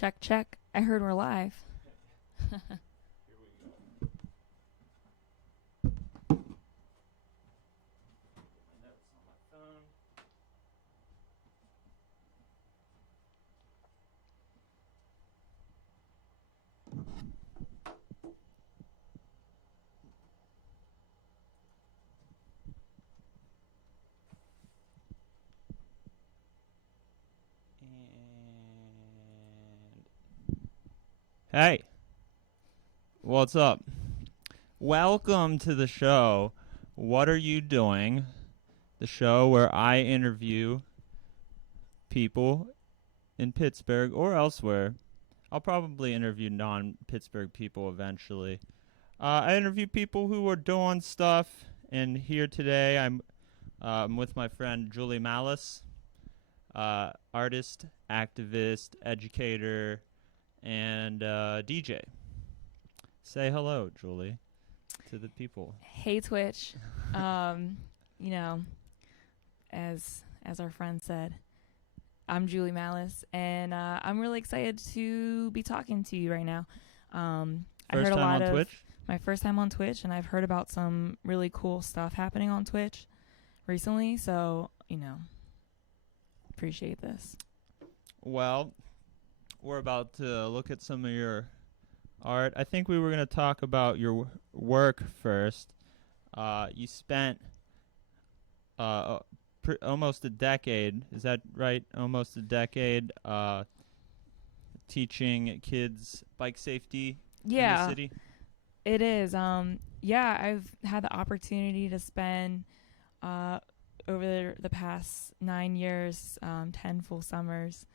Check, check. I heard we're live. Here we go. Put my notes on my phone. Hey, what's up? Welcome to the show. What are you doing? The show where I interview people in Pittsburgh or elsewhere. I'll probably interview non-Pittsburgh people eventually. I interview people who are doing stuff, and here today I'm with my friend Julie Mallis, artist, activist, educator, and DJ. Say hello, Julie, to the people. Hey, Twitch. You know, as our friend said, I'm Julie Mallis, and I'm really excited to be talking to you right now. I First heard a time lot on of Twitch? my first time on Twitch, and I've heard about some really cool stuff happening on Twitch recently. So, appreciate this. Well, we're about to look at some of your art. I think we were going to talk about your work first. You spent almost a decade, is that right? Almost a decade teaching kids bike safety in the city. It is. I've had the opportunity to spend over the past 9 years, 10 full summers,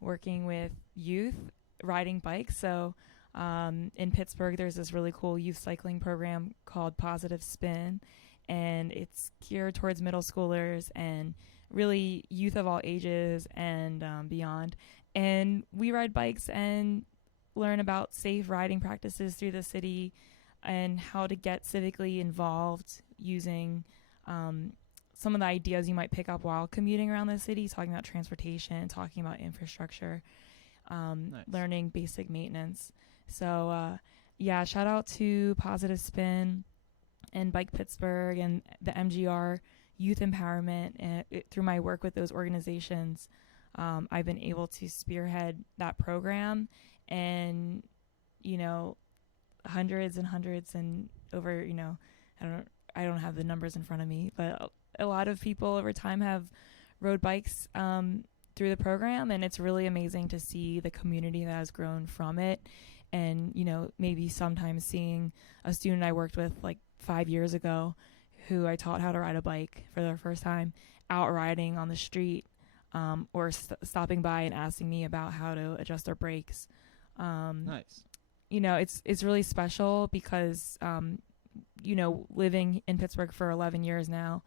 working with youth riding bikes. So in Pittsburgh, there's this really cool youth cycling program called Positive Spin, and it's geared towards middle schoolers and really youth of all ages and beyond. And we ride bikes and learn about safe riding practices through the city and how to get civically involved using some of the ideas you might pick up while commuting around the city, talking about transportation, talking about infrastructure, Nice. learning basic maintenance. So, shout out to Positive Spin and Bike Pittsburgh and the MGR Youth Empowerment. And through my work with those organizations, I've been able to spearhead that program, and hundreds and hundreds and over, I don't have the numbers in front of me, but a lot of people over time have rode bikes through the program, and it's really amazing to see the community that has grown from it. And maybe sometimes seeing a student I worked with like 5 years ago who I taught how to ride a bike for their first time out riding on the street, or stopping by and asking me about how to adjust their brakes. Nice. It's really special because living in Pittsburgh for 11 years now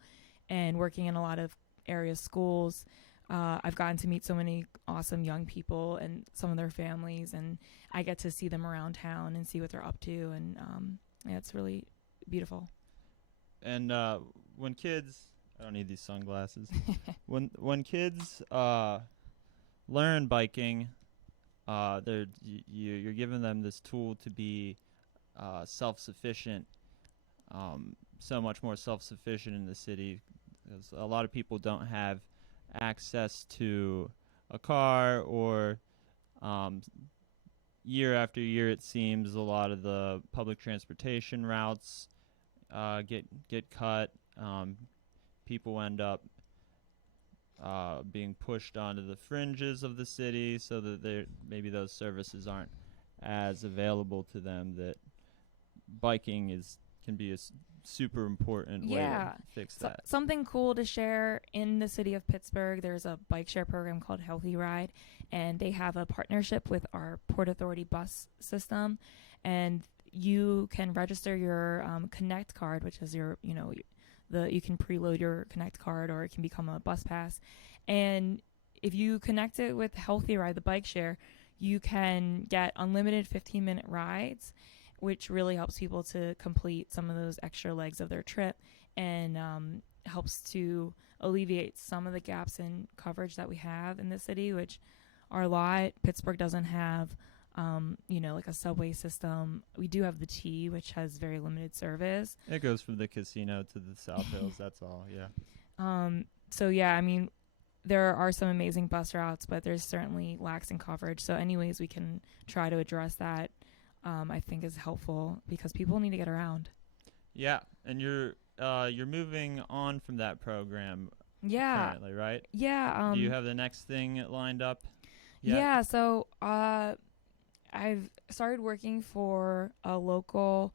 and working in a lot of area schools, I've gotten to meet so many awesome young people and some of their families, and I get to see them around town and see what they're up to, and it's really beautiful. And when kids, I don't need these sunglasses. when kids learn biking, you're giving them this tool to be self-sufficient, so much more self-sufficient in the city, because a lot of people don't have access to a car, or year after year it seems a lot of the public transportation routes get cut. People end up being pushed onto the fringes of the city, so that maybe those services aren't as available to them. That biking can be a super important way to fix that. Something cool to share in the city of Pittsburgh, there's a bike share program called Healthy Ride, and they have a partnership with our Port Authority bus system, and you can register your Connect card, which is your you can preload your Connect card, or it can become a bus pass. And if you connect it with Healthy Ride, the bike share, you can get unlimited 15-minute rides, which really helps people to complete some of those extra legs of their trip, and helps to alleviate some of the gaps in coverage that we have in the city, which our lot. Pittsburgh doesn't have, like a subway system. We do have the T, which has very limited service. It goes from the casino to the South Hills. That's all. Yeah. So yeah, I mean, there are some amazing bus routes, but there's certainly lacks in coverage. So any ways we can try to address that, I think is helpful because people need to get around. Yeah, and you're moving on from that program. Yeah. Currently, right? Yeah. Do you have the next thing lined up yet? Yeah. So I've started working for a local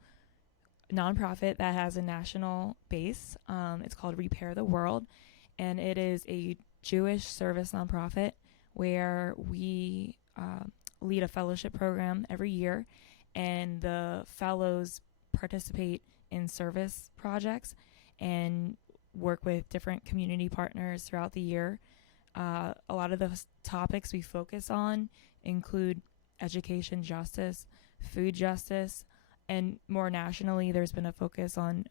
nonprofit that has a national base. It's called Repair the World, and it is a Jewish service nonprofit where we lead a fellowship program every year, and the fellows participate in service projects and work with different community partners throughout the year. A lot of the topics we focus on include education justice, food justice, and more nationally, there's been a focus on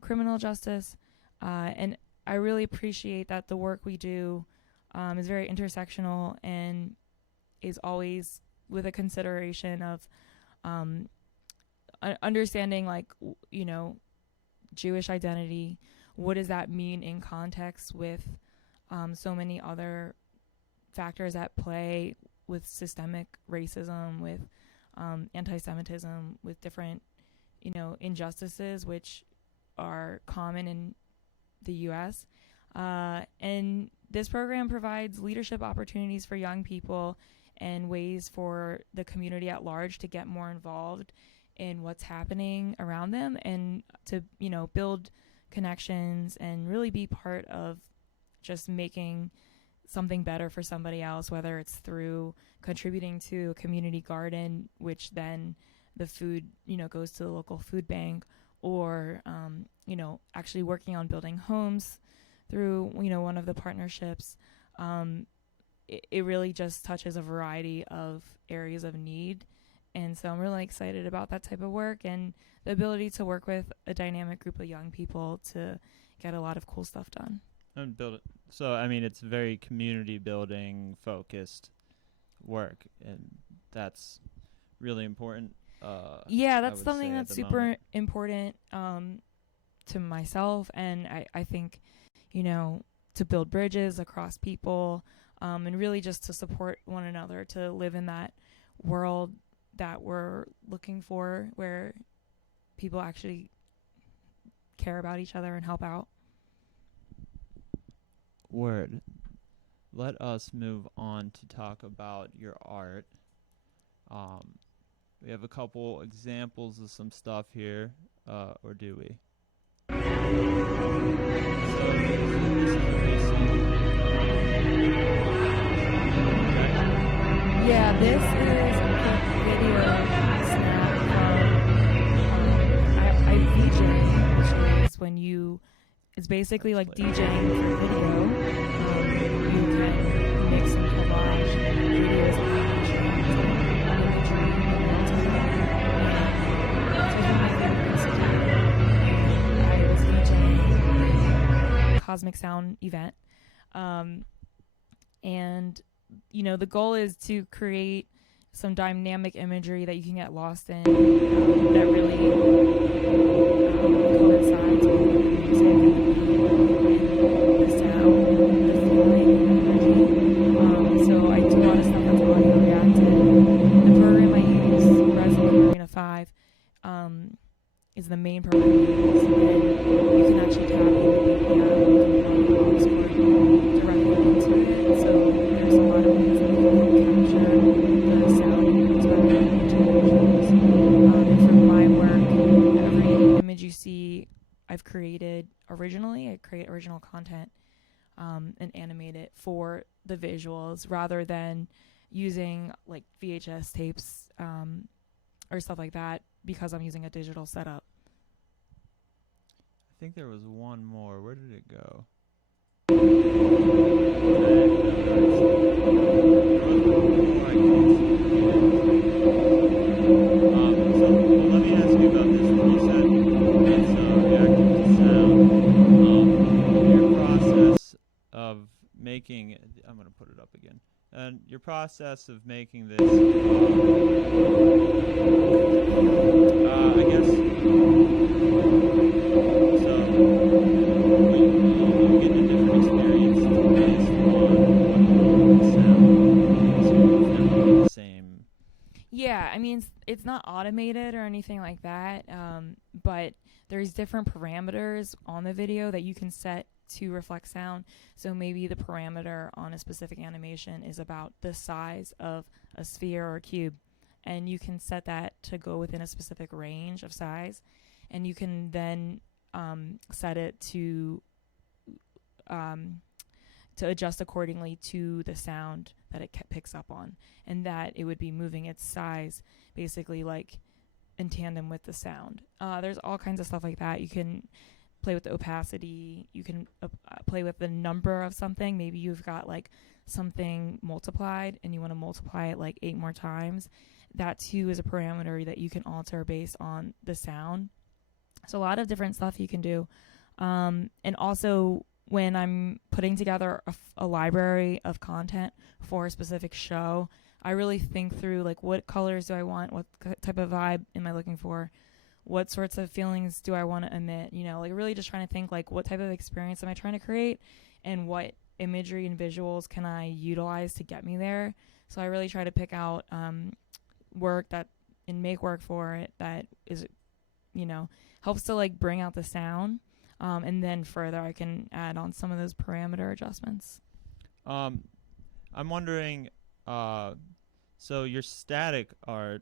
criminal justice. And I really appreciate that the work we do is very intersectional and is always with a consideration of understanding, like, Jewish identity. What does that mean in context with so many other factors at play with systemic racism, with anti-Semitism, with different, injustices which are common in the U.S. And this program provides leadership opportunities for young people and ways for the community at large to get more involved in what's happening around them and to, build connections and really be part of just making something better for somebody else, whether it's through contributing to a community garden, which then the food, goes to the local food bank, or, actually working on building homes through, one of the partnerships. It really just touches a variety of areas of need. And so I'm really excited about that type of work and the ability to work with a dynamic group of young people to get a lot of cool stuff done. And build it. So, I mean, it's very community building focused work, and that's really important. That's something that's super important to myself, and I think, to build bridges across people, and really just to support one another, to live in that world that we're looking for, where people actually care about each other and help out. Word. Let us move on to talk about your art. We have a couple examples of some stuff here, or do we? Yeah, this is a quick video snap from I VJ, which is when it's basically like DJing for video. You can mix and collage videos and animations and imagery in real time. It's one of my favorite things to do. I was DJing a Cosmic Sound event. And the goal is to create some dynamic imagery that you can get lost in, that really coincides with the music and the beat and the sound, the feeling, and the energy. So I do a lot of stuff that's audio reactive. The program I use, Resolute Arena 5, is the main program I use, and you can actually tap in the BPM, you can plug the aux cord directly into it. So there's a lot of ways that you can capture the sound into images. And for my work, every image you see, I've created originally. I create original content and animate it for the visuals rather than using like VHS tapes or stuff like that because I'm using a digital setup. I think there was one more. Where did it go? Let me ask you about this one. You said it's reactive to sound. Your process of making, I'm going to put it up again. And your process of making this, I guess, so you get a different experience based on the sound. So it's never really the same. Yeah, I mean, it's not automated or anything like that, but there's different parameters on the video that you can set to reflect sound. So maybe the parameter on a specific animation is about the size of a sphere or a cube, and you can set that to go within a specific range of size, and you can then set it to adjust accordingly to the sound that it picks up on, and that it would be moving its size basically like in tandem with the sound. There's all kinds of stuff like that. You can play with the opacity. You can play with the number of something. Maybe you've got like something multiplied and you want to multiply it like 8 more times. That too is a parameter that you can alter based on the sound. So a lot of different stuff you can do. And also, when I'm putting together a library of content for a specific show, I really think through like, what colors do I want? What type of vibe am I looking for? What sorts of feelings do I want to emit? You know, like really just trying to think like, what type of experience am I trying to create, and what imagery and visuals can I utilize to get me there? So I really try to pick out work that and make work for it that is, you know, helps to like bring out the sound. And then further, I can add on some of those parameter adjustments. I'm wondering, so your static art,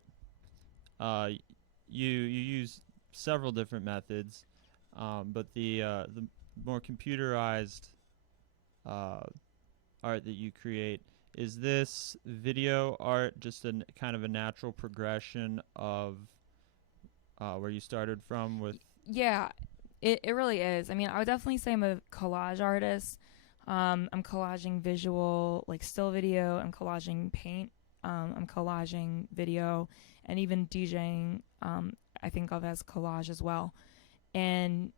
you use several different methods, but the more computerized art that you create, is this video art just a kind of a natural progression of where you started from with? Yeah. It really is. I mean, I would definitely say I'm a collage artist. I'm collaging visual, like still video. I'm collaging paint. I'm collaging video, and even DJing. I think of as collage as well. And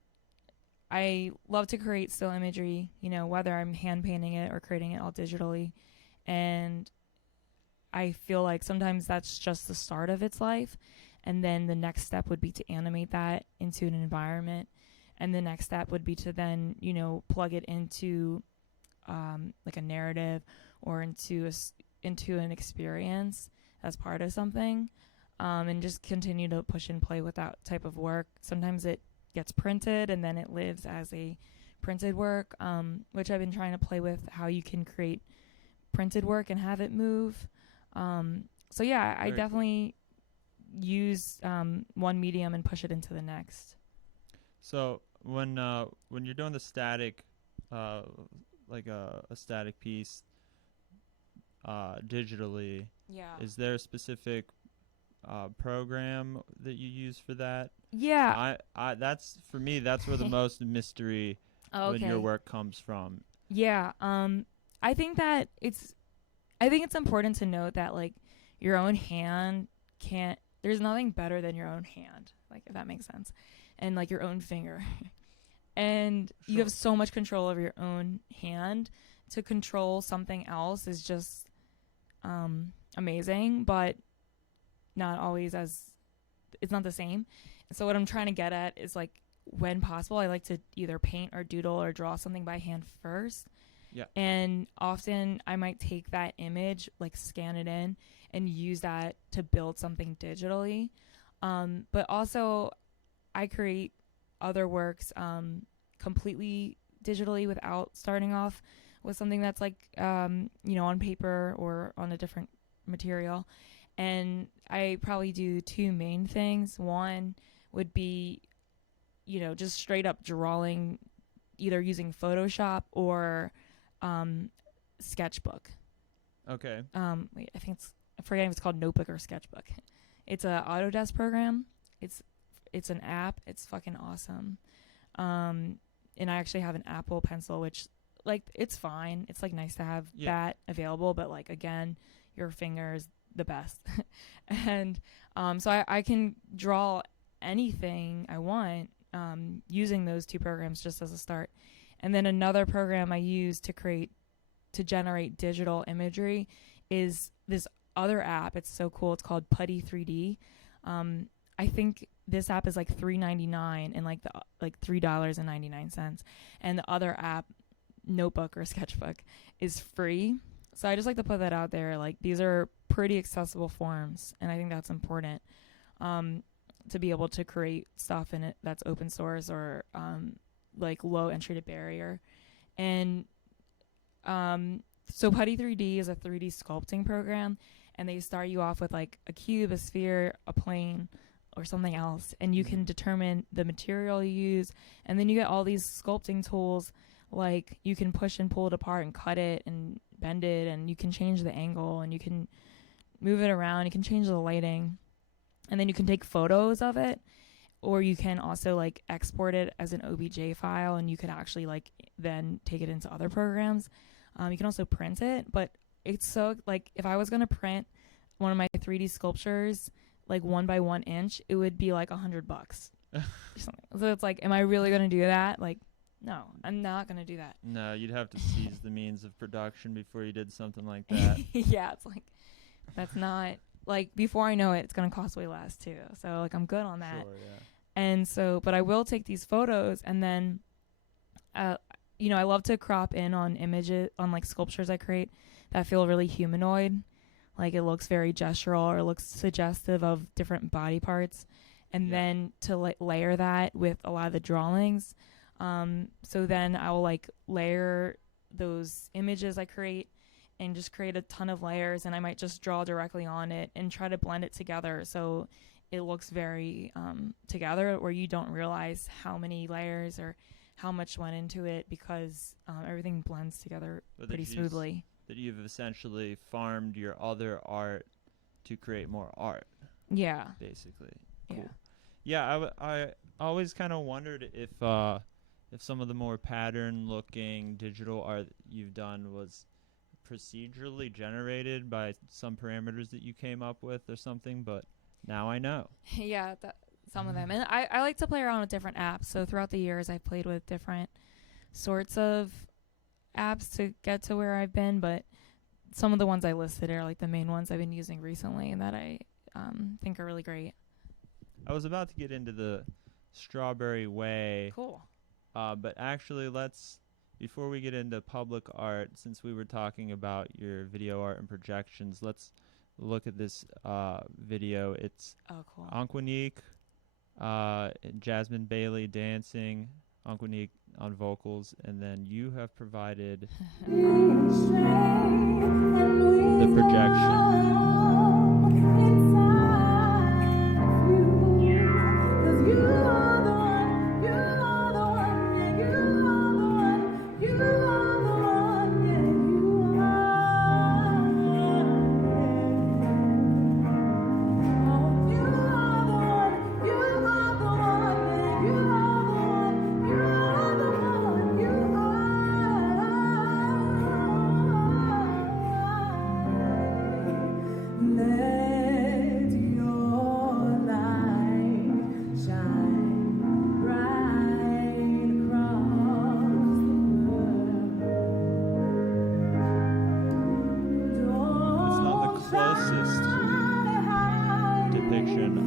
I love to create still imagery. You know, whether I'm hand painting it or creating it all digitally. And I feel like sometimes that's just the start of its life, and then the next step would be to animate that into an environment. And the next step would be to then, you know, plug it into like a narrative or into an experience as part of something, and just continue to push and play with that type of work. Sometimes it gets printed and then it lives as a printed work, which I've been trying to play with, how you can create printed work and have it move. So yeah, I definitely use one medium and push it into the next. So when you're doing the static, like a static piece, digitally, Yeah. is there a specific program that you use for that? Yeah. I that's for me. That's where the most mystery when your work comes from. Yeah. I think that it's important to note that like your own hand can't. There's nothing better than your own hand. Like, if that makes sense. And like your own finger. And Sure. You have so much control over your own hand. To control something else is just amazing, but not always it's not the same. So what I'm trying to get at is like, when possible, I like to either paint or doodle or draw something by hand first. Yeah. And often I might take that image, like scan it in and use that to build something digitally. But also I create other works completely digitally without starting off with something that's like, on paper or on a different material. And I probably do 2 main things. One would be, just straight up drawing, either using Photoshop or Sketchbook. Okay. I'm forgetting if it's called Notebook or Sketchbook. It's a Autodesk program. It's an app. It's fucking awesome. And I actually have an Apple Pencil, which, like, it's fine. It's, like, nice to have that available. But, like, again, your finger is the best. And so I can draw anything I want using those 2 programs just as a start. And then another program I use to to generate digital imagery is this other app. It's so cool. It's called Putty 3D. I think this app is like $3.99 and like $3.99, and the other app, Notebook or Sketchbook, is free. So I just like to put that out there. Like, these are pretty accessible forms, and I think that's important, to be able to create stuff in it that's open source or like low entry to barrier. And so Putty 3D is a 3D sculpting program, and they start you off with like a cube, a sphere, a plane, or something else, and you can determine the material you use, and then you get all these sculpting tools. Like, you can push and pull it apart and cut it and bend it, and you can change the angle, and you can move it around, you can change the lighting, and then you can take photos of it, or you can also like export it as an OBJ file, and you could actually like then take it into other programs. You can also print it, but it's so, like, if I was going to print one of my 3D sculptures like 1 by 1 inch, it would be like $100 or something. So it's like, am I really going to do that? Like, no, I'm not going to do that. No, you'd have to seize the means of production before you did something like that. Yeah, it's like, that's not, like, before I know it, it's going to cost way less too. So like, I'm good on that. Sure, yeah. And so, but I will take these photos, and then, you know, I love to crop in on images, on like sculptures I create that feel really humanoid. Like, it looks very gestural or looks suggestive of different body parts. And then to like layer that with a lot of the drawings. So then I'll like layer those images I create and just create a ton of layers, and I might just draw directly on it and try to blend it together so it looks very together, where you don't realize how many layers or how much went into it, because everything blends together pretty smoothly. That you've essentially farmed your other art to create more art. Yeah. Basically. Cool. Yeah, I always kind of wondered if some of the more pattern-looking digital art that you've done was procedurally generated by some parameters that you came up with or something, but now I know. Yeah, some of them. And I like to play around with different apps. So throughout the years, I've played with different sorts of apps to get to where I've been, but some of the ones I listed are like the main ones I've been using recently and that I think are really great. I was about to get into the Strawberry Way. Cool. But actually, before we get into public art, since we were talking about your video art and projections, let's look at this video. It's cool. Anquanique, Jasmine Bailey dancing, Anquanique on vocals, and then you have provided the projection.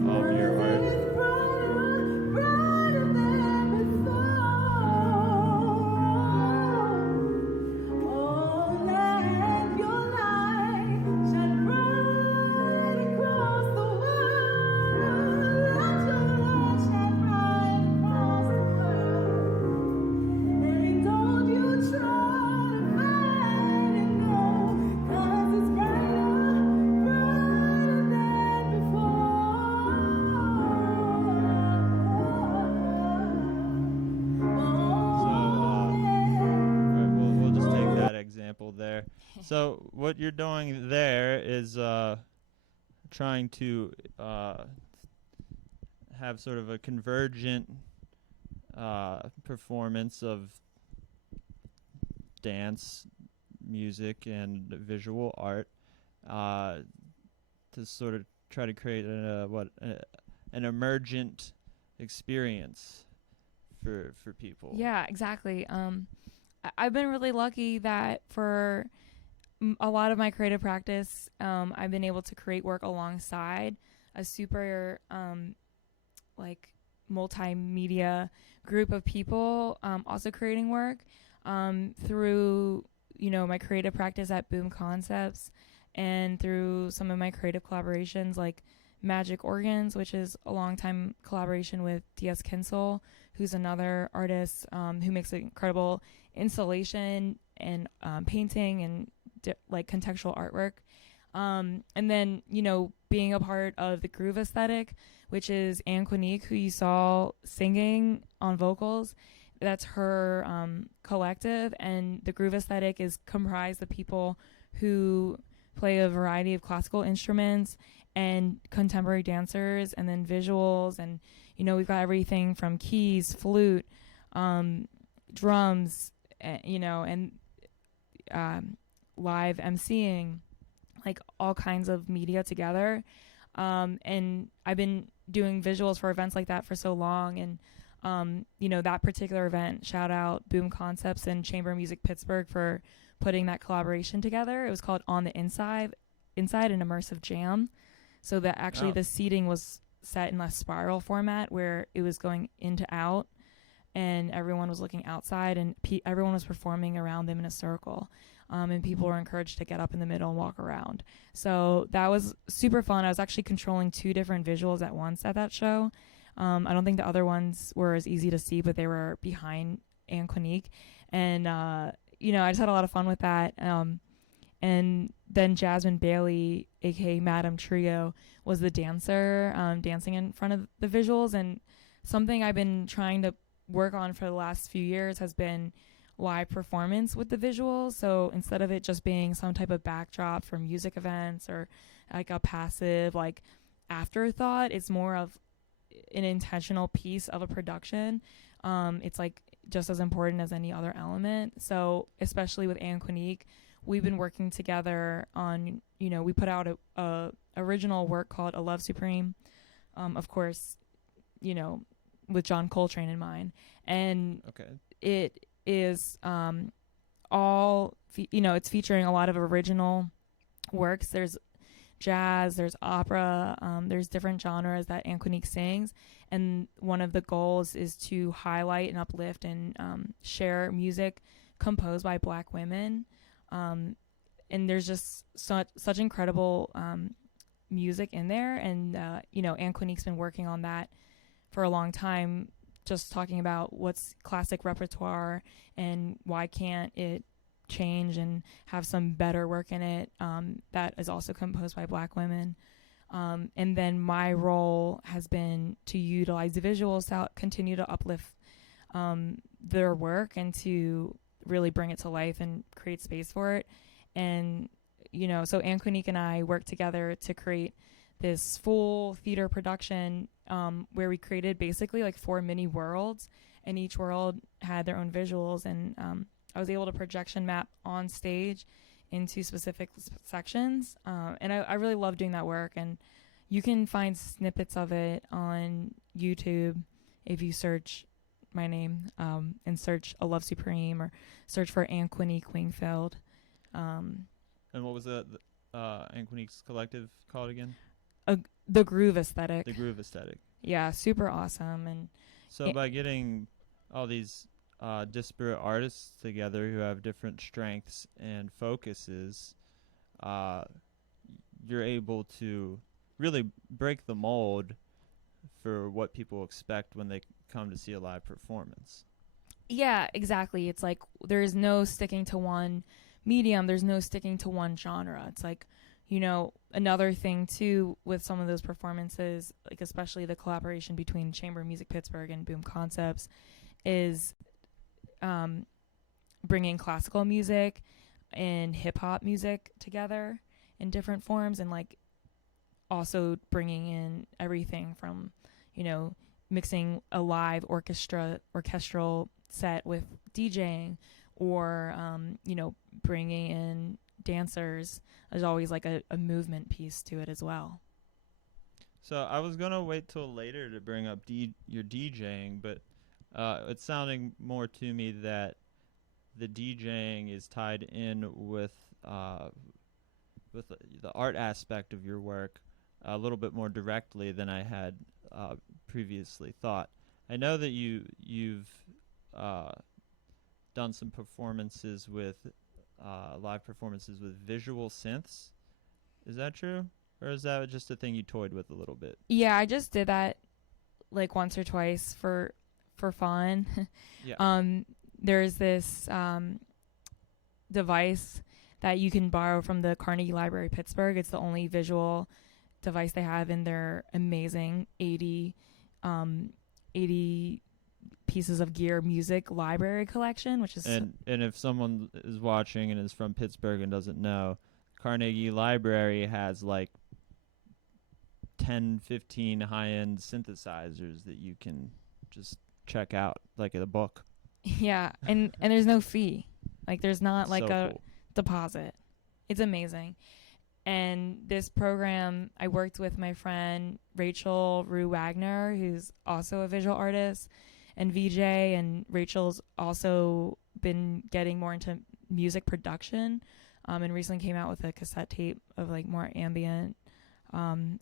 Of your art. There. So what you're doing there is trying to have sort of a convergent performance of dance, music, and visual art to sort of try to create an emergent experience for people. Yeah, exactly. I've been really lucky that for a lot of my creative practice, I've been able to create work alongside a super like multimedia group of people also creating work through my creative practice at Boom Concepts and through some of my creative collaborations like Magic Organs, which is a long time collaboration with DS Kinsel, who's another artist who makes incredible installation and painting and like contextual artwork. And then, being a part of the Groove Aesthetic, which is Anne Quinique, who you saw singing on vocals. That's her collective, and the Groove Aesthetic is comprised of people who play a variety of classical instruments and contemporary dancers, and then visuals, and we've got everything from keys, flute, drums, and live emceeing, like all kinds of media together. And I've been doing visuals for events like that for so long, and that particular event, shout out Boom Concepts and Chamber Music Pittsburgh for putting that collaboration together. It was called On the Inside an Immersive Jam. So that actually the seating was set in a spiral format where it was going in to out, and everyone was looking outside, and everyone was performing around them in a circle. And people were encouraged to get up in the middle and walk around. So that was super fun. I was actually controlling 2 different visuals at once at that show. I don't think the other ones were as easy to see, but they were behind Anne Quinique. And, I just had a lot of fun with that. And then Jasmine Bailey, a.k.a. Madame Trio, was the dancer dancing in front of the visuals. And something I've been trying to work on for the last few years has been live performance with the visuals. So instead of it just being some type of backdrop for music events or like a passive like afterthought, it's more of an intentional piece of a production. It's like just as important as any other element. So especially with Anne Quinique, we've been working together on, we put out a original work called A Love Supreme, of course, with John Coltrane in mind. And it is it's featuring a lot of original works. There's jazz, there's opera, there's different genres that Anne Quinique sings, and one of the goals is to highlight and uplift and share music composed by Black women, and there's just such incredible music in there, and Anne Quinique's been working on that for a long time, just talking about what's classic repertoire and why can't it change and have some better work in it that is also composed by Black women. And then my role has been to utilize the visuals to continue to uplift their work and to really bring it to life and create space for it. And, so Anne Quinique and I worked together to create this full theater production where we created basically like 4 mini worlds, and each world had their own visuals, and I was able to projection map on stage into specific sections, and I really love doing that work. And you can find snippets of it on YouTube if you search my name and search A Love Supreme or search for Anne Quinique Wingfield. And what was Anne Quinique's collective called again? The Groove Aesthetic. The Groove Aesthetic. Yeah, super awesome. And so by getting all these disparate artists together who have different strengths and focuses, you're able to really break the mold for what people expect when they come to see a live performance. Yeah, exactly. It's like there's no sticking to one medium. There's no sticking to one genre. It's like, another thing too with some of those performances, like especially the collaboration between Chamber Music Pittsburgh and Boom Concepts, is bringing classical music and hip hop music together in different forms, and like also bringing in everything from, mixing a live orchestral set with DJing, or bringing in dancers. There's always like a movement piece to it as well. So I was gonna wait till later to bring up your DJing, but it's sounding more to me that the DJing is tied in with the art aspect of your work a little bit more directly than I had previously thought. I know that you've done some performances with live performances with visual synths. Is that true? Or is that just a thing you toyed with a little bit? Yeah, I just did that like once or twice for fun. Yeah. There's this device that you can borrow from the Carnegie Library, Pittsburgh. It's the only visual device they have in their amazing 80 pieces of gear music library collection, which is and if someone is watching and is from Pittsburgh and doesn't know, Carnegie Library has like 10, 15 high-end synthesizers that you can just check out like in a book. yeah, and there's no fee. Like there's not like So a cool. deposit. It's amazing. And this program, I worked with my friend Rachel Rue Wagner, who's also a visual artist and VJ. And Rachel's also been getting more into music production, and recently came out with a cassette tape of like more ambient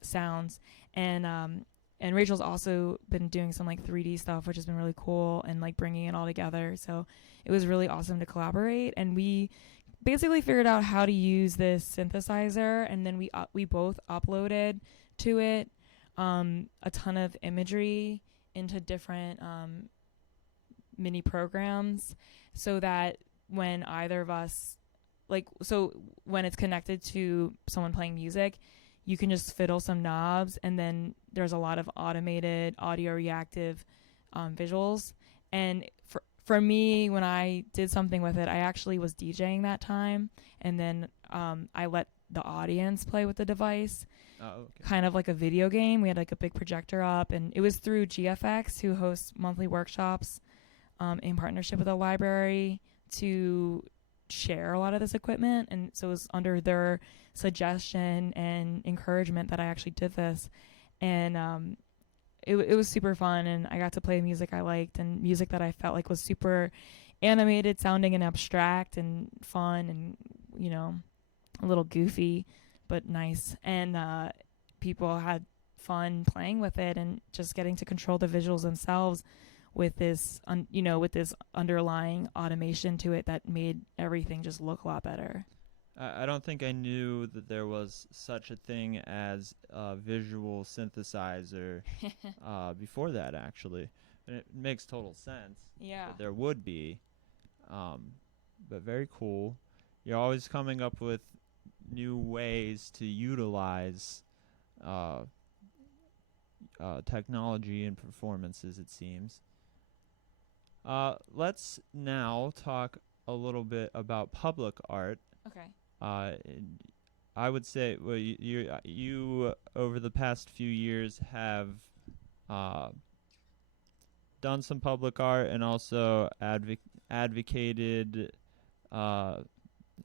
sounds. And Rachel's also been doing some like 3D stuff, which has been really cool, and like bringing it all together. So it was really awesome to collaborate. And we basically figured out how to use this synthesizer, and then we both uploaded to it a ton of imagery into different mini programs, so that when either of us when it's connected to someone playing music, you can just fiddle some knobs, and then there's a lot of automated audio reactive visuals. And for me, when I did something with it, I actually was DJing that time, and then I let the audience play with the device, kind of like a video game. We had like a big projector up, and it was through GFX, who hosts monthly workshops in partnership with the library to share a lot of this equipment. And so it was under their suggestion and encouragement that I actually did this. And it was super fun, and I got to play music I liked, and music that I felt like was super animated sounding and abstract and fun, and a little goofy but nice. And people had fun playing with it and just getting to control the visuals themselves with this with this underlying automation to it that made everything just look a lot better. I don't think I knew that there was such a thing as a visual synthesizer before that, actually. And it makes total sense. Yeah. That there would be. But very cool. You're always coming up with new ways to utilize technology and performances, it seems. Let's now talk a little bit about public art. Okay. I would say, well, you over the past few years have done some public art and also advocated a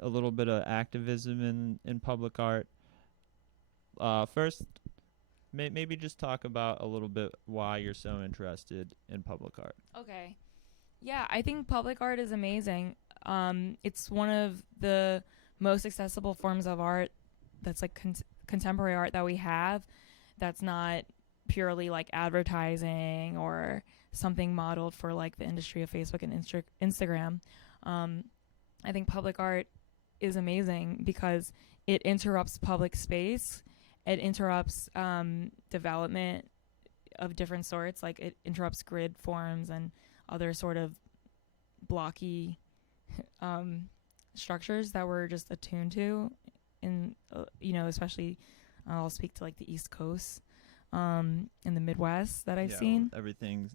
little bit of activism in public art. First, maybe just talk about a little bit why you're so interested in public art. Okay. Yeah, I think public art is amazing. It's one of the most accessible forms of art that's like contemporary art that we have, that's not purely like advertising or something modeled for like the industry of Facebook and Instagram. I think public art is amazing because it interrupts public space. It interrupts development of different sorts. Like it interrupts grid forms and other sort of blocky structures that we're just attuned to in especially I'll speak to like the East Coast in the Midwest that I've seen. Everything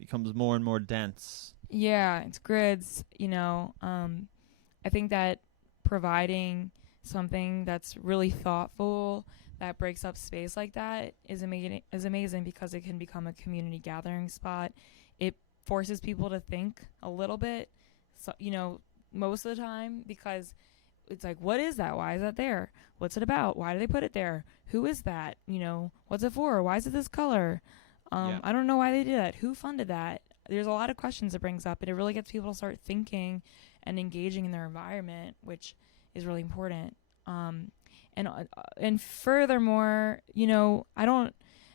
becomes more and more dense. Yeah, it's grids. I think that providing something that's really thoughtful that breaks up space like that is amazing because it can become a community gathering spot. It forces people to think a little bit, so most of the time, because it's like, what is that? Why is that there? What's it about? Why do they put it there? Who is that? What's it for? Why is it this color? I don't know why they did that. Who funded that? there's a lot of questions it brings up, and it really gets people to start thinking and engaging in their environment, which is really important. And furthermore,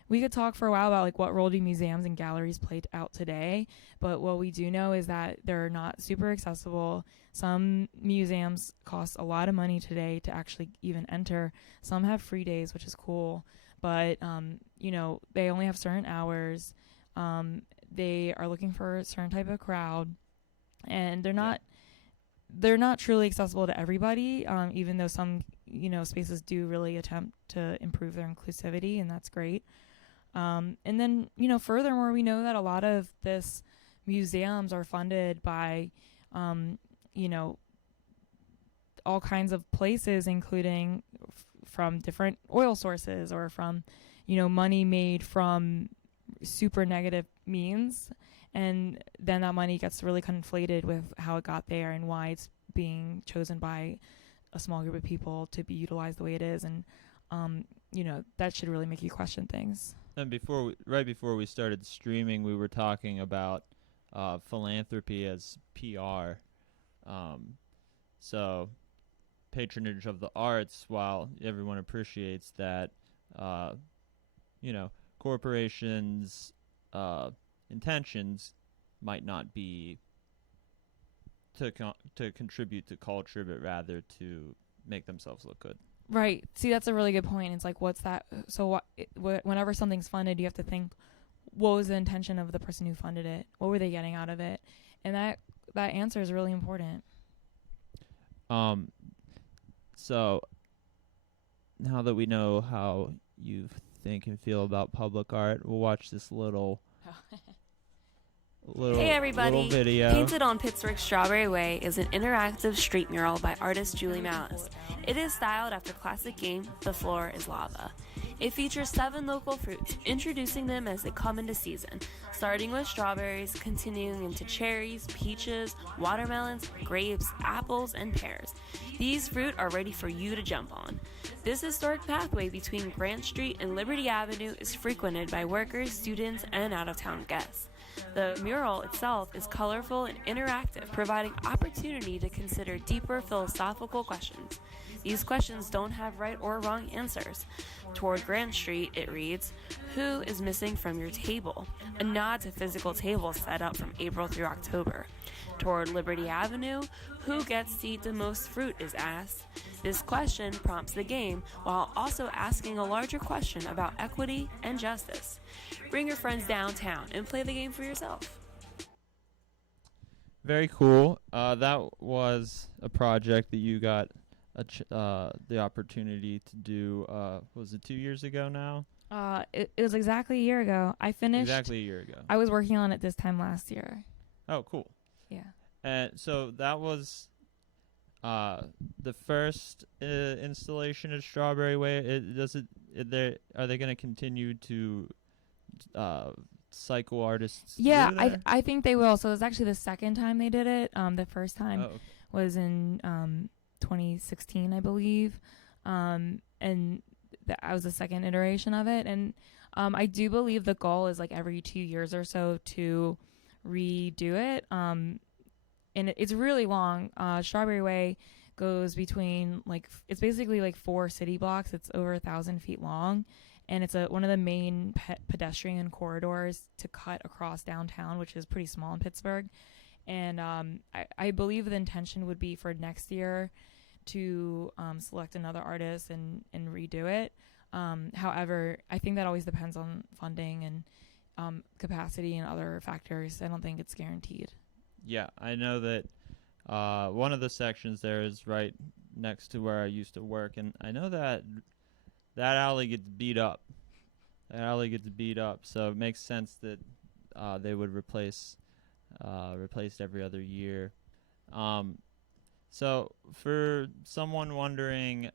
we could talk for a while about like what role do museums and galleries play out today, but what we do know is that they're not super accessible. Some museums cost a lot of money today to actually even enter. Some have free days, which is cool, but they only have certain hours. They are looking for a certain type of crowd, and they're not truly accessible to everybody, even though some spaces do really attempt to improve their inclusivity, and that's great. And then furthermore, we know that a lot of this museums are funded by all kinds of places, including from different oil sources, or from money made from super negative means, and then that money gets really conflated with how it got there and why it's being chosen by a small group of people to be utilized the way it is. And that should really make you question things. And right before we started streaming, we were talking about philanthropy as PR. So patronage of the arts, while everyone appreciates that, corporations' intentions might not be to contribute to culture, but rather to make themselves look good. Right. See, that's a really good point. It's like, what's that? So whenever something's funded, you have to think, what was the intention of the person who funded it? What were they getting out of it? And that answer is really important. So now that we know how you think and feel about public art, we'll watch this little Hey everybody! Little video. Painted on Pittsburgh's Strawberry Way is an interactive street mural by artist Julie Mallis. It is styled after classic game The Floor is Lava. It features 7 local fruits, introducing them as they come into season, starting with strawberries, continuing into cherries, peaches, watermelons, grapes, apples, and pears. These fruit are ready for you to jump on. This historic pathway between Grant Street and Liberty Avenue is frequented by workers, students, and out-of-town guests. The mural itself is colorful and interactive, providing opportunity to consider deeper philosophical questions. These questions don't have right or wrong answers. Toward Grant Street, it reads, "Who is missing from your table?" A nod to physical tables set up from April through October. Toward Liberty Avenue, who gets to eat the most fruit is asked. This question prompts the game while also asking a larger question about equity and justice. Bring your friends downtown and play the game for yourself. Very cool. That was a project that you got the opportunity to do. Was it 2 years ago now? It was exactly a year ago. I finished. Exactly a year ago. I was working on it this time last year. Oh, cool. Yeah. And so that was the first installation at Strawberry Way. Are they going to continue to cycle artists? Yeah, I think they will. So it was actually the second time they did it. The first time was in 2016, I believe, and that was the second iteration of it. And I do believe the goal is like every 2 years or so to redo it. And it's really long. Strawberry Way goes between it's basically like 4 city blocks. It's over 1,000 feet long, and it's one of the main pedestrian corridors to cut across downtown, which is pretty small in Pittsburgh. And I believe the intention would be for next year to select another artist and redo it. However, I think that always depends on funding and capacity and other factors. I don't think it's guaranteed. Yeah, I know that one of the sections there is right next to where I used to work, and I know that alley gets beat up. So it makes sense that they would replaced every other year. So for someone wondering,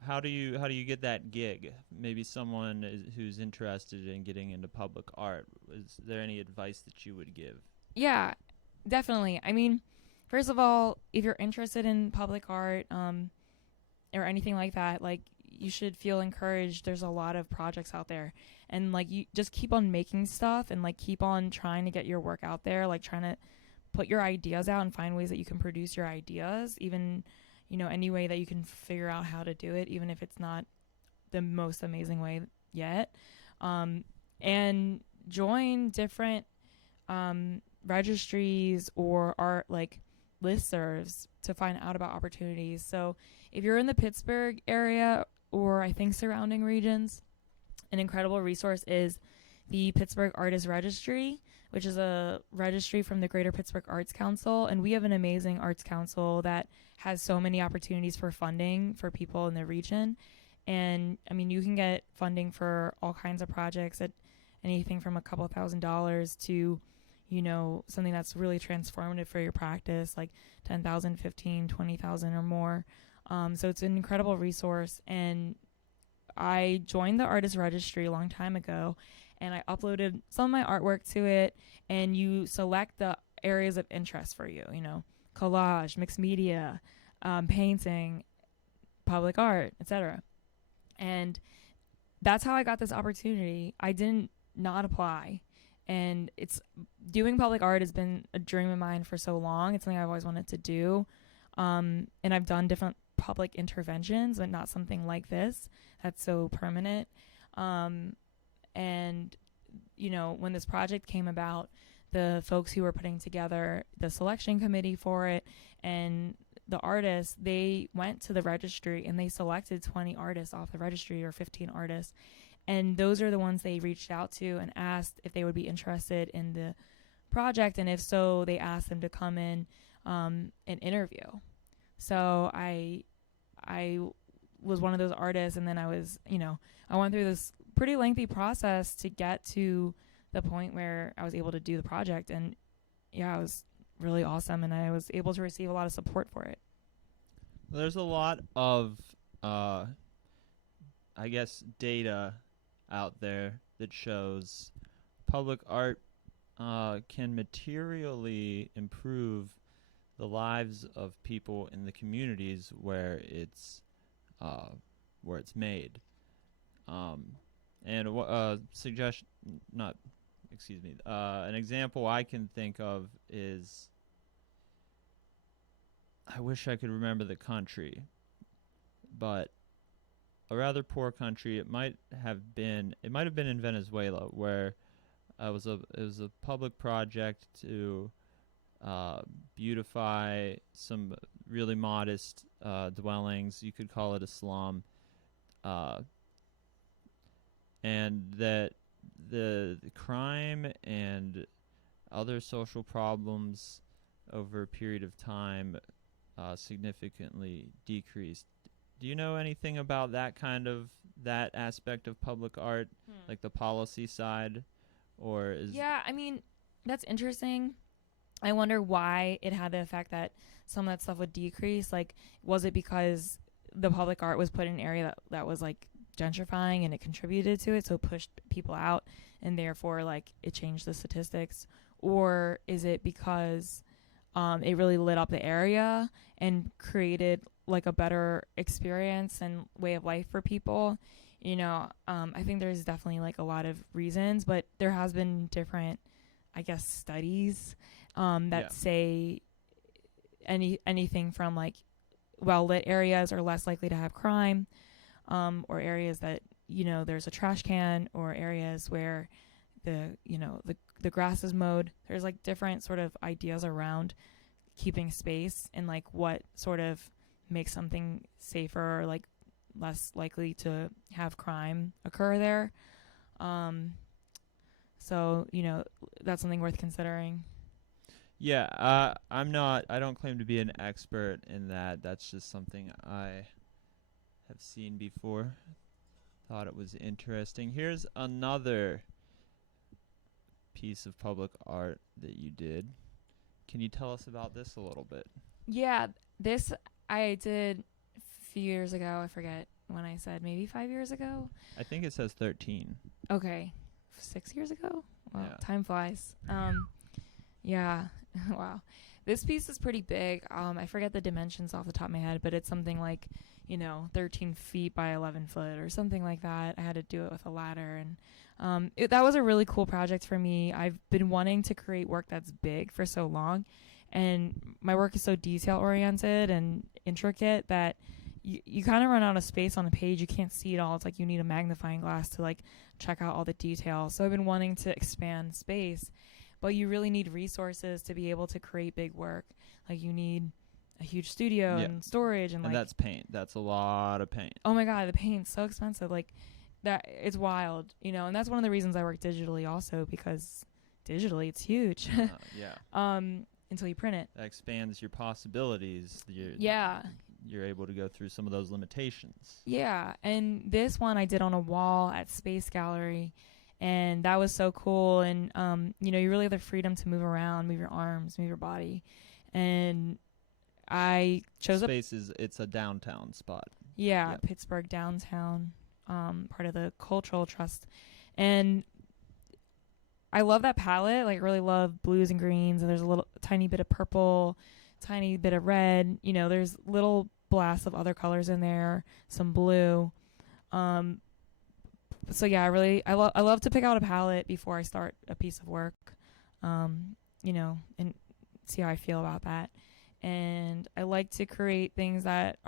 how do you get that gig? Maybe someone who's interested in getting into public art. Is there any advice that you would give? Yeah, definitely. I mean, first of all, if you're interested in public art or anything like that, you should feel encouraged. There's a lot of projects out there, and like you just keep on making stuff and like keep on trying to get your work out there, like trying to put your ideas out and find ways that you can produce your ideas, even, you know, any way that you can figure out how to do it, even if it's not the most amazing way yet. And join different registries or art like listservs to find out about opportunities. So if you're in the Pittsburgh area or I think surrounding regions, an incredible resource is the Pittsburgh Artist Registry, which is a registry from the Greater Pittsburgh Arts Council. And we have an amazing arts council that has so many opportunities for funding for people in the region. And I mean, you can get funding for all kinds of projects at anything from a couple $1,000s to, you know, something that's really transformative for your practice, like 10,000, 15, 20,000 or more. So it's an incredible resource. And I joined the artist registry a long time ago, and I uploaded some of my artwork to it, and you select the areas of interest for you, you know, collage, mixed media, painting, public art, etc. And that's how I got this opportunity. I didn't not apply. And it's doing public art has been a dream of mine for so long. It's something I've always wanted to do. And I've done different public interventions, but not something like this that's so permanent. And, you know, when this project came about, the folks who were putting together the selection committee for it and the artists, they went to the registry and they selected 20 artists off the registry, or 15 artists. And those are the ones they reached out to and asked if they would be interested in the project. And if so, they asked them to come in and interview. So I was one of those artists, and then I was, you know, I went through this pretty lengthy process to get to the point where I was able to do the project. And yeah, it was really awesome, and I was able to receive a lot of support for it. There's a lot of, I guess, data out there that shows public art can materially improve the lives of people in the communities where it's made. And an example I can think of is, I wish I could remember the country, but a rather poor country. It might have been in Venezuela, where it was a public project to beautify some really modest dwellings. You could call it a slum, and that the crime and other social problems over a period of time significantly decreased. Do you know anything about that aspect of public art, like the policy side, or is? Yeah, I mean, that's interesting. I wonder why it had the effect that some of that stuff would decrease. Like, was it because the public art was put in an area that was like gentrifying and it contributed to it, so it pushed people out, and therefore like it changed the statistics? Or is it because it really lit up the area and created like a better experience and way of life for people? You know, I think there's definitely like a lot of reasons, but there has been different, I guess, studies that say anything from like well-lit areas are less likely to have crime, or areas that, you know, there's a trash can, or areas where the grass is mowed. There's like different sort of ideas around keeping space and like what sort of makes something safer or like less likely to have crime occur there. So, you know, that's something worth considering. Yeah, I don't claim to be an expert in that. That's just something I have seen before. Thought it was interesting. Here's another piece of public art that you did. Can you tell us about this a little bit? Yeah, this I did a few years ago. I forget when I said, maybe 5 years ago. I think it says 13. Okay. 6 years ago? Well, yeah. Time flies. Yeah. Wow. This piece is pretty big. I forget the dimensions off the top of my head, but it's something like, 13 feet by 11 foot or something like that. I had to do it with a ladder, and that was a really cool project for me. I've been wanting to create work that's big for so long, and my work is so detail oriented and intricate that you kind of run out of space on a page. You can't see it all. It's like you need a magnifying glass to like check out all the details. So I've been wanting to expand space, but you really need resources to be able to create big work. Like you need a huge studio and storage and like that's paint. That's a lot of paint. Oh my God, the paint's so expensive. Like that, it's wild, and that's one of the reasons I work digitally also, because digitally it's huge. Until you print it. That expands your possibilities. You're able to go through some of those limitations. Yeah, and this one I did on a wall at Space Gallery, and that was so cool. And you really have the freedom to move around, move your arms, move your body, and I chose it's a downtown spot. Yeah, yep. Pittsburgh downtown, part of the Cultural Trust, and I love that palette. Like, I really love blues and greens, and there's a tiny bit of purple, tiny bit of red. There's little blasts of other colors in there, some blue. So yeah, I love to pick out a palette before I start a piece of work, and see how I feel about that. And I like to create things that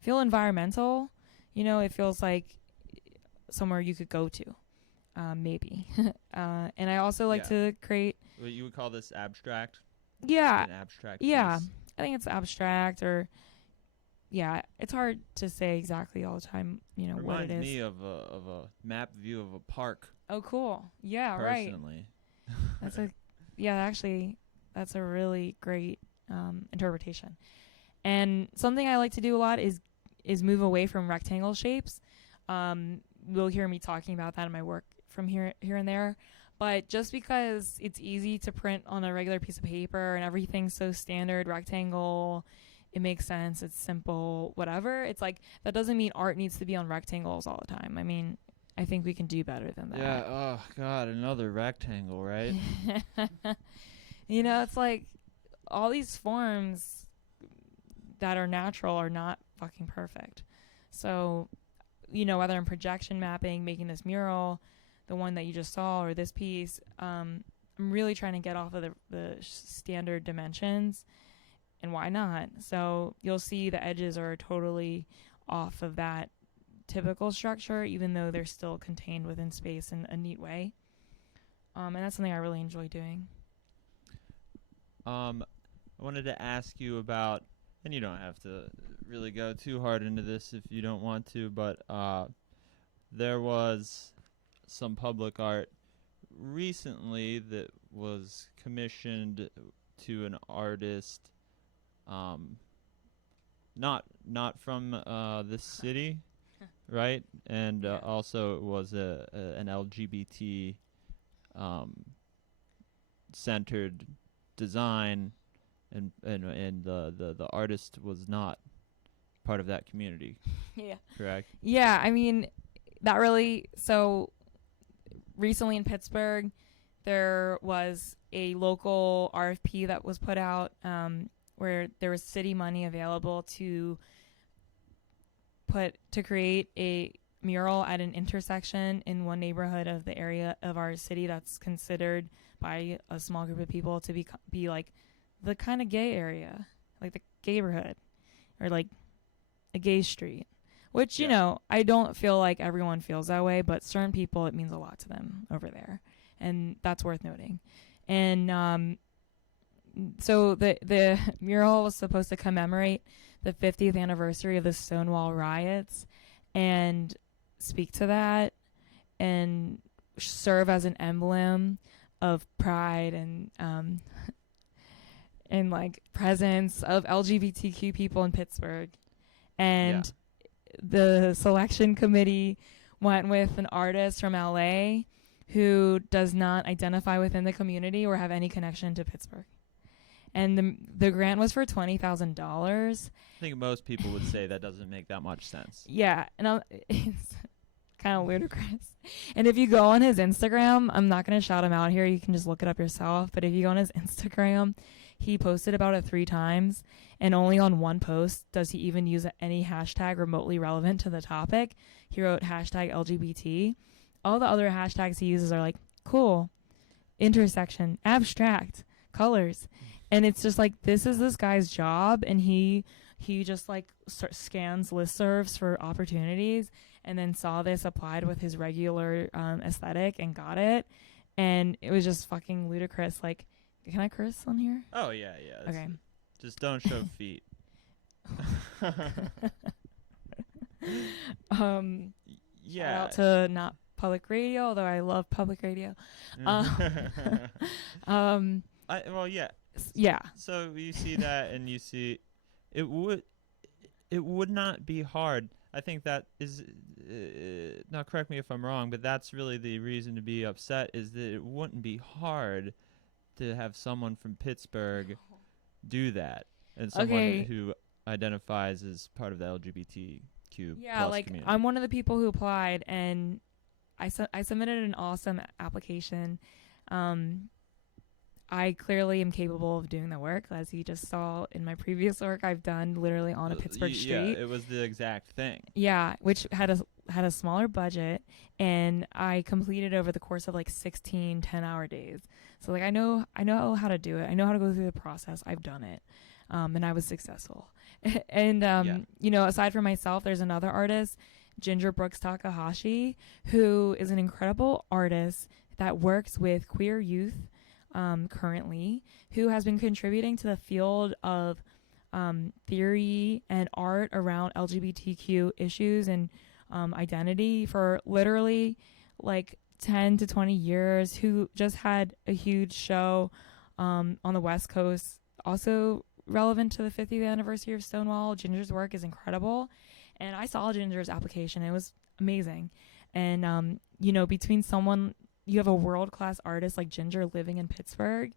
feel environmental. It feels like somewhere you could go to, maybe. And I also like to create. What you would call this abstract? Yeah. An abstract. Yeah. Piece. I think it's abstract, or it's hard to say exactly all the time, what it is. Reminds me of a map view of a park. Oh, cool. Yeah, personally. Right. That's a really great interpretation. And something I like to do a lot is move away from rectangle shapes. You'll hear me talking about that in my work from here and there. But just because it's easy to print on a regular piece of paper and everything's so standard rectangle, it makes sense, it's simple, whatever. It's like, that doesn't mean art needs to be on rectangles all the time. I mean, I think we can do better than that. Yeah, oh God, another rectangle, right? It's like all these forms that are natural are not fucking perfect. So, whether in projection mapping, making this mural, the one that you just saw, or this piece, I'm really trying to get off of the standard dimensions, and why not? So you'll see the edges are totally off of that typical structure, even though they're still contained within space in a neat way. And that's something I really enjoy doing. I wanted to ask you about, and you don't have to really go too hard into this if you don't want to, but there was some public art recently that was commissioned to an artist, not from this city, right? And also it was an LGBT centered design, and the artist was not part of that community. Yeah. Correct? Yeah, I mean, that really, so recently in Pittsburgh, there was a local RFP that was put out, where there was city money available to create a mural at an intersection in one neighborhood of the area of our city that's considered by a small group of people to be like the kind of gay area, like the gay neighborhood, or like a gay street, which, I don't feel like everyone feels that way, but certain people, it means a lot to them over there, and that's worth noting. And so the mural was supposed to commemorate the 50th anniversary of the Stonewall riots and speak to that and serve as an emblem of pride and like presence of LGBTQ people in Pittsburgh. And the selection committee went with an artist from LA who does not identify within the community or have any connection to Pittsburgh. And the grant was for $20,000. I think most people would say that doesn't make that much sense. Yeah, and kind of ludicrous. And if you go on his Instagram, I'm not going to shout him out here. You can just look it up yourself. But if you go on his Instagram, he posted about it 3 times. And only on one post does he even use any hashtag remotely relevant to the topic. He wrote hashtag LGBT. All the other hashtags he uses are like cool, intersection, abstract, colors. And it's just like, this is this guy's job. And he just like scans listservs for opportunities and then saw this applied with his regular aesthetic and got it. And it was just fucking ludicrous. Like, can I curse on here? Oh, yeah. Okay. Just don't show feet. Shout out to not public radio, although I love public radio. Well, yeah. Yeah. So you see that, and you see it would not be hard. I think that is now, correct me if I'm wrong, but that's really the reason to be upset, is that it wouldn't be hard to have someone from Pittsburgh do that, and someone who identifies as part of the LGBTQ plus like community. I'm one of the people who applied, and I submitted an awesome application. I clearly am capable of doing the work, as you just saw in my previous work I've done literally on a Pittsburgh street. Yeah, it was the exact thing. Yeah, which had a smaller budget, and I completed over the course of like 16 10-hour days. So like I know how to do it. I know how to go through the process. I've done it. And I was successful. And aside from myself, there's another artist, Ginger Brooks Takahashi, who is an incredible artist that works with queer youth currently, who has been contributing to the field of theory and art around LGBTQ issues and identity for literally like 10 to 20 years, who just had a huge show on the West Coast, also relevant to the 50th anniversary of Stonewall. Ginger's work is incredible, and I saw Ginger's application. It was amazing. And between someone, you have a world-class artist like Ginger living in Pittsburgh,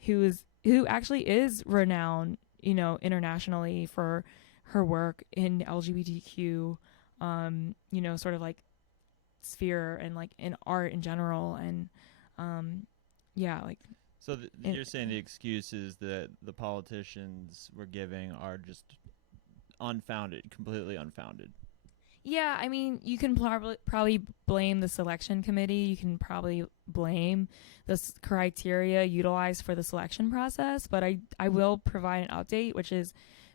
who actually is renowned, internationally for her work in LGBTQ, sort of like sphere and like in art in general. And So you're saying the excuses that the politicians were giving are just unfounded, completely unfounded. Yeah, I mean, you can probably blame the selection committee. You can probably blame the criteria utilized for the selection process. But I will provide an update, which is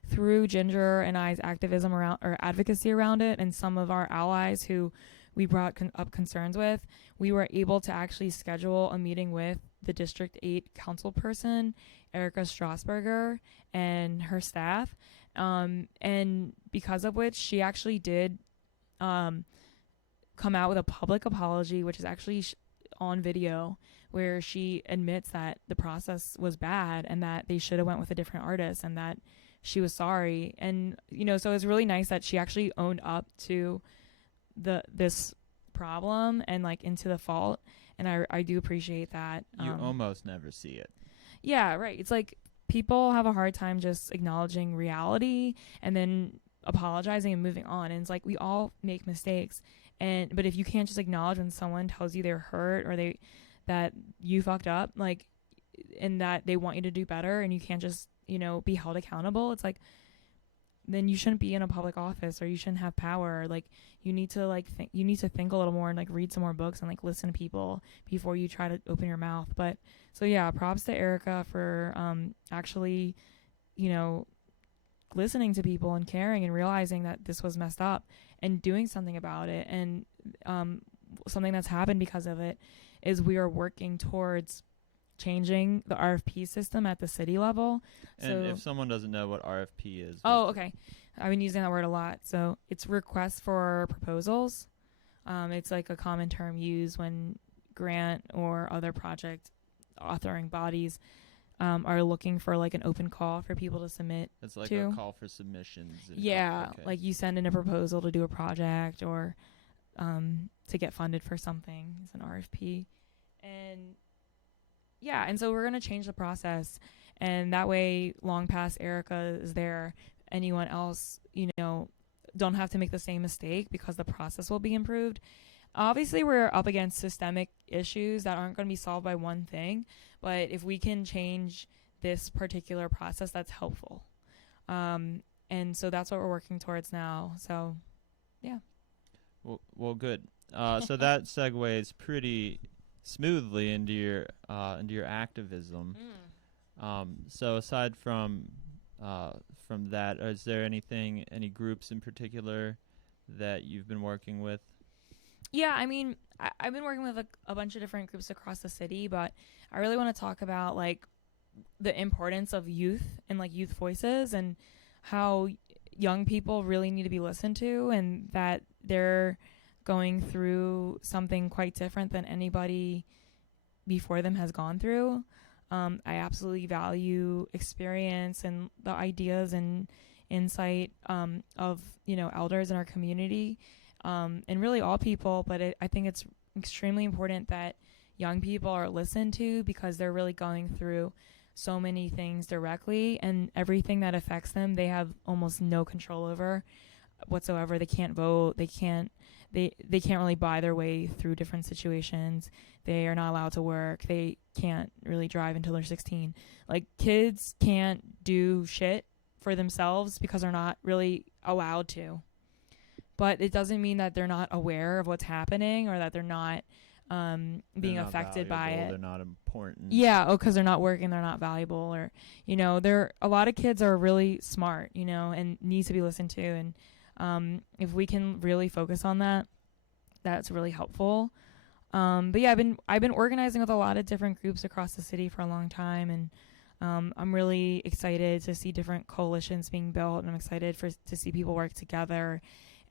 through Ginger and I's activism around or advocacy around it, and some of our allies who we brought up concerns with, we were able to actually schedule a meeting with the District 8 council person, Erica Strasburger, and her staff. And because of which she actually did come out with a public apology, which is actually on video, where she admits that the process was bad and that they should have went with a different artist and that she was sorry. And, so it's really nice that she actually owned up to this problem and like into the fault. And I do appreciate that. You almost never see it. Yeah, right. It's like people have a hard time just acknowledging reality and then apologizing and moving on. And it's like we all make mistakes. But if you can't just acknowledge when someone tells you they're hurt or that you fucked up, like, and that they want you to do better, and you can't just, be held accountable, it's like, then you shouldn't be in a public office, or you shouldn't have power. Like, you need to think a little more and like read some more books and like listen to people before you try to open your mouth. But so yeah, props to Erica for actually, listening to people and caring and realizing that this was messed up and doing something about it. And something that's happened because of it is we are working towards changing the RFP system at the city level. And if someone doesn't know what RFP is. Oh, okay. I've been using that word a lot. So it's requests for proposals. It's like a common term used when grant or other project authoring bodies are looking for like an open call for people to submit. It's like to. a call for submissions. Yeah, okay. like you send in a proposal to do a project or to get funded for something. It's an RFP. And so we're going to change the process. And that way, long past Erica is there, anyone else, don't have to make the same mistake because the process will be improved. Obviously, we're up against systemic issues that aren't going to be solved by one thing, but if we can change this particular process, that's helpful. And so that's what we're working towards now. So, yeah. Well, good. So that segues pretty smoothly into your activism. So aside from that, is there any groups in particular that you've been working with? Yeah, I mean, I've been working with a bunch of different groups across the city, but I really want to talk about like the importance of youth and like youth voices and how young people really need to be listened to, and that they're going through something quite different than anybody before them has gone through. I absolutely value experience and the ideas and insight of, you know, elders in our community, and really all people. But I think it's extremely important that young people are listened to because they're really going through so many things directly, and everything that affects them, they have almost no control over whatsoever. They can't vote. They can't really buy their way through different situations. They are not allowed to work. They can't really drive until they're 16. Like, kids can't do shit for themselves because they're not really allowed to. But it doesn't mean that they're not aware of what's happening or that they're not being affected by it. They're not important. Yeah, because they're not working, they're not valuable, or, you know, a lot of kids are really smart, you know, and need to be listened to. And if we can really focus on that, that's really helpful. But yeah, I've been organizing with a lot of different groups across the city for a long time, and I'm really excited to see different coalitions being built, and I'm excited to see people work together.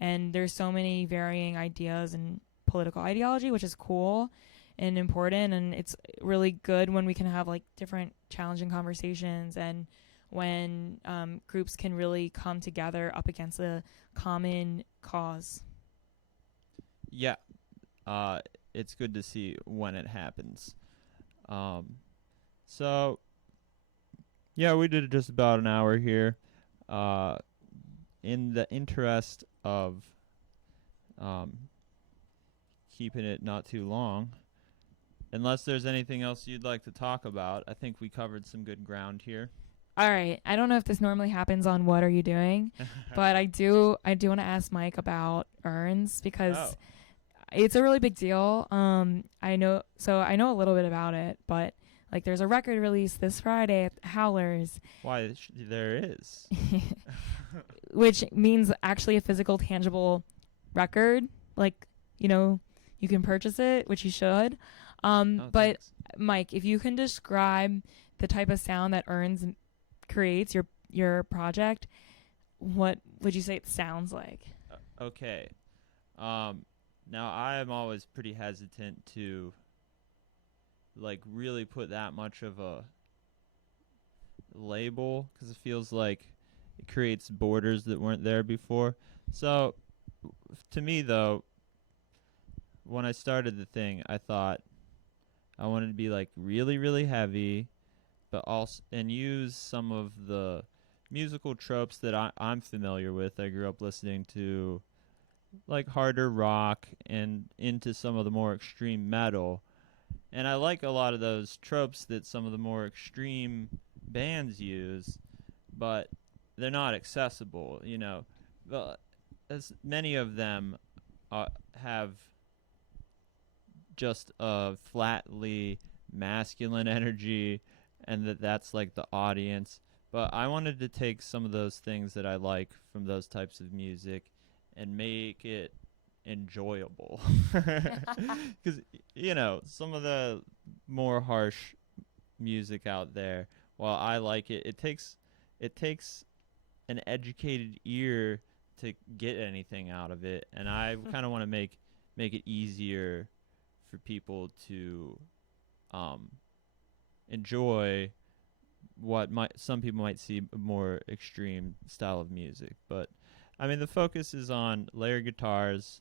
And there's so many varying ideas and political ideology, which is cool and important, and it's really good when we can have like different challenging conversations, and when groups can really come together up against a common cause. Yeah, it's good to see when it happens. So yeah, we did just about an hour here. In the interest of keeping it not too long, unless there's anything else you'd like to talk about, I think we covered some good ground here. All right. I don't know if this normally happens on What Are You Doing, but I do want to ask Mike about urns because it's a really big deal. I know a little bit about it, but like there's a record release this Friday at Howlers. Why there is. Which means actually a physical, tangible record. Like, you know, you can purchase it, which you should. But thanks. Mike, if you can describe the type of sound that urns creates, your project, what would you say it sounds like? Okay. Now I am always pretty hesitant to like really put that much of a label because it feels like it creates borders that weren't there before. So to me though, when I started the thing, I thought I wanted to be like really, really heavy, but also and use some of the musical tropes that I'm familiar with. I grew up listening to like harder rock and into some of the more extreme metal. And I like a lot of those tropes that some of the more extreme bands use, but they're not accessible, you know. But as many of them have just a flatly masculine energy, and that's like the audience. But I wanted to take some of those things that I like from those types of music and make it enjoyable. Because, you know, some of the more harsh music out there, while I like it, it takes an educated ear to get anything out of it, and I kind of want to make it easier for people to enjoy what some people might see a more extreme style of music. But I mean, the focus is on layered guitars,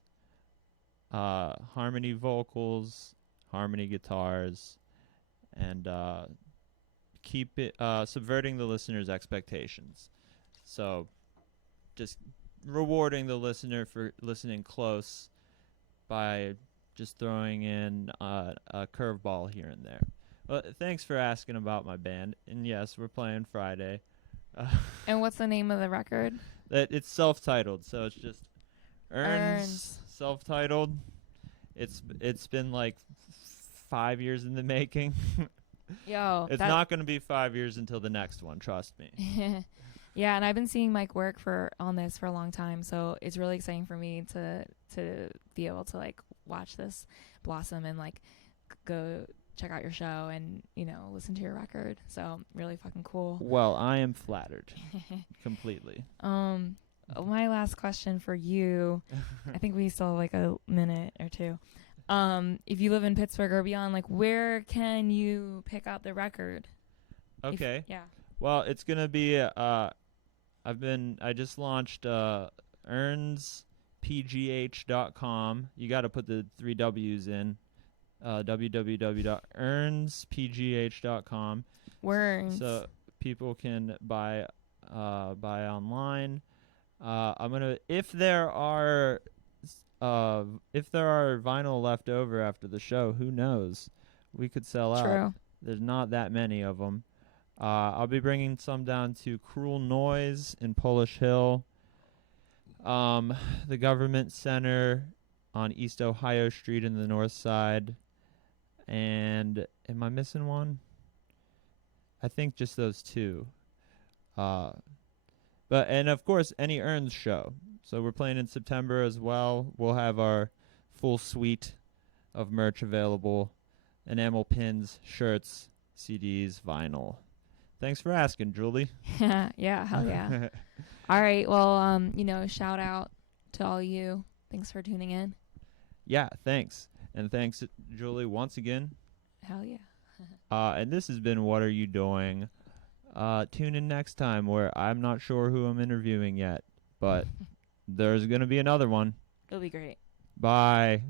harmony vocals, harmony guitars, and keep it subverting the listener's expectations. So just rewarding the listener for listening close by just throwing in a curveball here and there. Well, thanks for asking about my band. And yes, we're playing Friday. And what's the name of the record? It's self-titled, so it's just Earns. Self-titled. It's been like 5 years in the making. Yo, It's not going to be 5 years until the next one, trust me. Yeah, and I've been seeing Mike work on this for a long time, so it's really exciting for me to be able to like watch this blossom and like go check out your show and listen to your record. So really fucking cool. Well, I am flattered completely. My last question for you, I think we still have like a minute or two. If you live in Pittsburgh or beyond, like where can you pick out the record? Okay. Yeah. Well, it's gonna be. I just launched earnspgh.com. You got to put the 3 W's in. www.earnspgh.com. Words. So people can buy online. I'm gonna if there are vinyl left over after the show, who knows? We could sell out. True. There's not that many of them. I'll be bringing some down to Cruel Noise in Polish Hill, the Government Center on East Ohio Street in the north side, and am I missing one? I think just those two. And of course, any Earns show. So we're playing in September as well. We'll have our full suite of merch available: enamel pins, shirts, CDs, vinyl. Thanks for asking, Julie. Yeah, hell yeah. All right, well, shout out to all you. Thanks for tuning in. Yeah, thanks. And thanks, Julie, once again. Hell yeah. And this has been What Are You Doing? Tune in next time where I'm not sure who I'm interviewing yet, but there's going to be another one. It'll be great. Bye.